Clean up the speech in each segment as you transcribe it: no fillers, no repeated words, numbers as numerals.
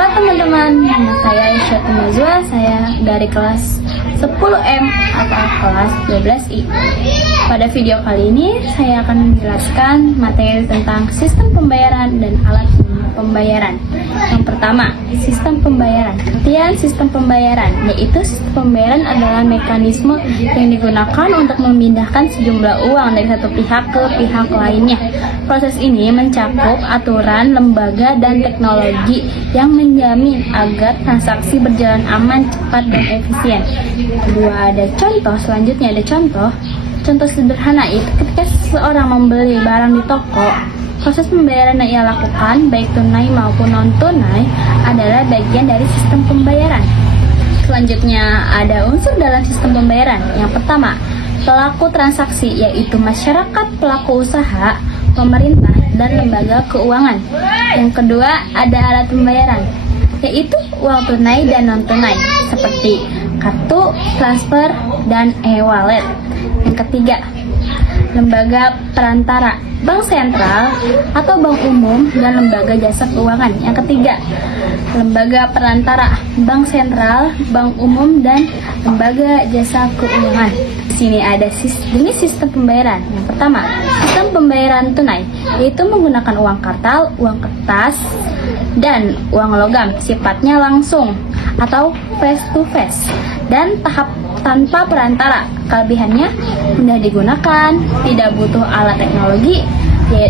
Halo teman-teman, nama saya Aisyah Mazwa. Saya dari kelas 10M atau kelas 12I. Pada video kali ini saya akan menjelaskan materi tentang sistem pembayaran dan alat pembayaran. Yang pertama, sistem pembayaran. Artian sistem pembayaran, yaitu sistem pembayaran adalah mekanisme yang digunakan untuk memindahkan sejumlah uang dari satu pihak ke pihak lainnya. Proses ini mencakup aturan, lembaga, dan teknologi yang menjamin agar transaksi berjalan aman, cepat, dan efisien. Kedua, ada contoh. Selanjutnya ada contoh. Contoh sederhana itu ketika seseorang membeli barang di toko, proses pembayaran yang ia lakukan, baik tunai maupun non-tunai, adalah bagian dari sistem pembayaran. Selanjutnya, ada unsur dalam sistem pembayaran. Yang pertama, pelaku transaksi, yaitu masyarakat, pelaku usaha, pemerintah, dan lembaga keuangan. Yang kedua, ada alat pembayaran, yaitu uang tunai dan non-tunai, seperti kartu, transfer, dan e-wallet. Yang ketiga, lembaga perantara, bank sentral atau bank umum, dan lembaga jasa keuangan. Yang ketiga, lembaga perantara, bank sentral, bank umum, dan lembaga jasa keuangan. Di sini ada jenis sistem pembayaran. Yang pertama, sistem pembayaran tunai, yaitu menggunakan uang kartal, uang kertas, dan uang logam, sifatnya langsung atau face to face, dan tanpa perantara. Kelebihannya mudah digunakan, tidak butuh alat teknologi,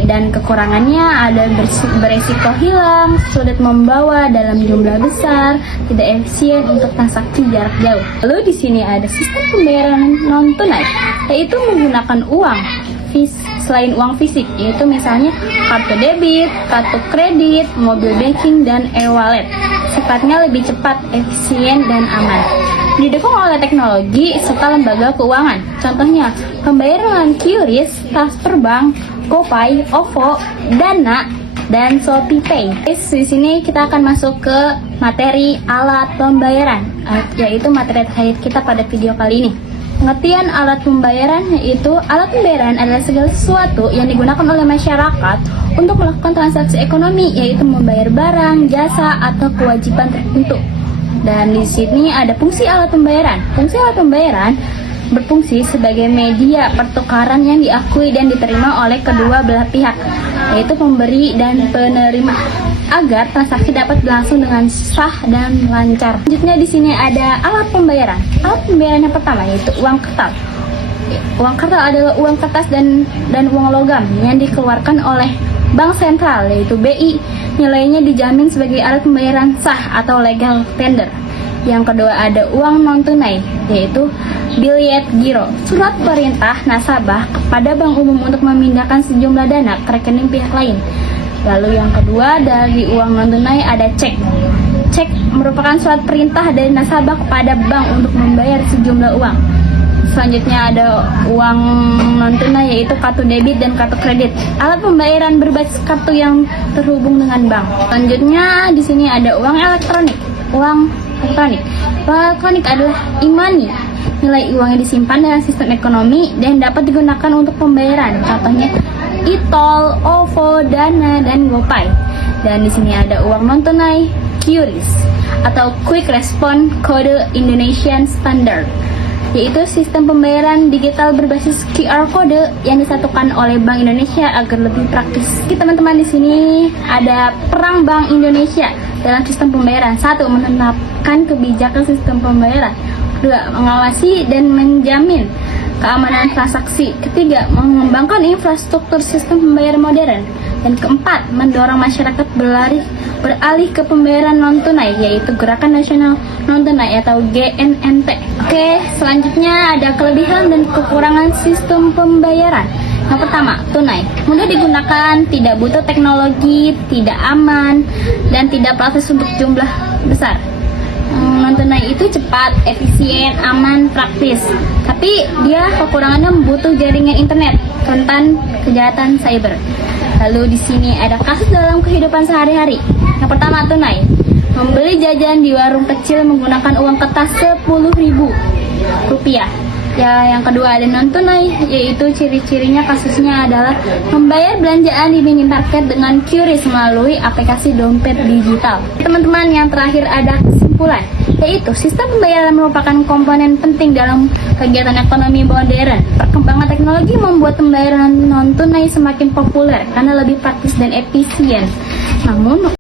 dan kekurangannya ada beresiko hilang, sulit membawa dalam jumlah besar, tidak efisien untuk transaksi jarak jauh. Lalu di sini ada sistem pembayaran non tunai, yaitu menggunakan uang selain uang fisik, yaitu misalnya kartu debit, kartu kredit, mobil banking, dan e-wallet. Sifatnya lebih cepat, efisien, dan aman. Didukung oleh teknologi serta lembaga keuangan. Contohnya, pembayaran QRIS, Transfer Bank, GoPay, OVO, Dana, dan ShopeePay. Di sini kita akan masuk ke materi alat pembayaran, yaitu materi terkait kita pada video kali ini. Pengertian alat pembayaran, yaitu alat pembayaran adalah segala sesuatu yang digunakan oleh masyarakat untuk melakukan transaksi ekonomi, yaitu membayar barang, jasa, atau kewajiban tertentu. Dan di sini ada fungsi alat pembayaran. Fungsi alat pembayaran berfungsi sebagai media pertukaran yang diakui dan diterima oleh kedua belah pihak, yaitu pemberi dan penerima, agar transaksi dapat berlangsung dengan sah dan lancar. Selanjutnya di sini ada alat pembayaran. Alat pembayaran yang pertama yaitu uang kertas. Uang kertas adalah uang kertas dan uang logam yang dikeluarkan oleh bank sentral, yaitu BI. Nilainya dijamin sebagai alat pembayaran sah atau legal tender. Yang kedua ada uang non tunai, yaitu billet giro, surat perintah nasabah kepada bank umum untuk memindahkan sejumlah dana ke rekening pihak lain. Lalu yang kedua dari uang non tunai ada cek. Cek merupakan surat perintah dari nasabah kepada bank untuk membayar sejumlah uang. Selanjutnya ada uang non tunai, yaitu kartu debit dan kartu kredit, alat pembayaran berbasis kartu yang terhubung dengan bank. Selanjutnya di sini ada uang elektronik. Uang elektronik adalah e-money. Nilai uang yang disimpan dalam sistem ekonomi dan dapat digunakan untuk pembayaran. Contohnya e-tol, OVO, Dana, dan GoPay. Dan di sini ada uang non tunai, QRIS atau Quick Response Code Indonesian Standard, yaitu sistem pembayaran digital berbasis QR kode yang disatukan oleh Bank Indonesia agar lebih praktis. Teman-teman, di sini ada peran Bank Indonesia dalam sistem pembayaran. 1. Menetapkan kebijakan sistem pembayaran. 2. Mengawasi dan menjamin keamanan transaksi. 3. Mengembangkan infrastruktur sistem pembayaran modern. Dan keempat, mendorong masyarakat beralih ke pembayaran non-tunai, yaitu Gerakan Nasional Non-Tunai atau GNNT. Oke, selanjutnya ada kelebihan dan kekurangan sistem pembayaran. Yang pertama, tunai. Mudah digunakan, tidak butuh teknologi, tidak aman, dan tidak praktis untuk jumlah besar. Non-tunai itu cepat, efisien, aman, praktis. Tapi dia kekurangannya membutuh jaringan internet, rentan kejahatan cyber. Lalu di sini ada kasus dalam kehidupan sehari-hari. Yang pertama, tunai. Membeli jajan di warung kecil menggunakan uang kertas Rp10.000. Ya, yang kedua ada non-tunai, yaitu ciri-cirinya kasusnya adalah membayar belanjaan di minimarket dengan QRIS melalui aplikasi dompet digital. Teman-teman, yang terakhir ada kesimpulan, yaitu sistem pembayaran merupakan komponen penting dalam kegiatan ekonomi modern. Perkembangan teknologi membuat pembayaran non-tunai semakin populer karena lebih praktis dan efisien. Namun,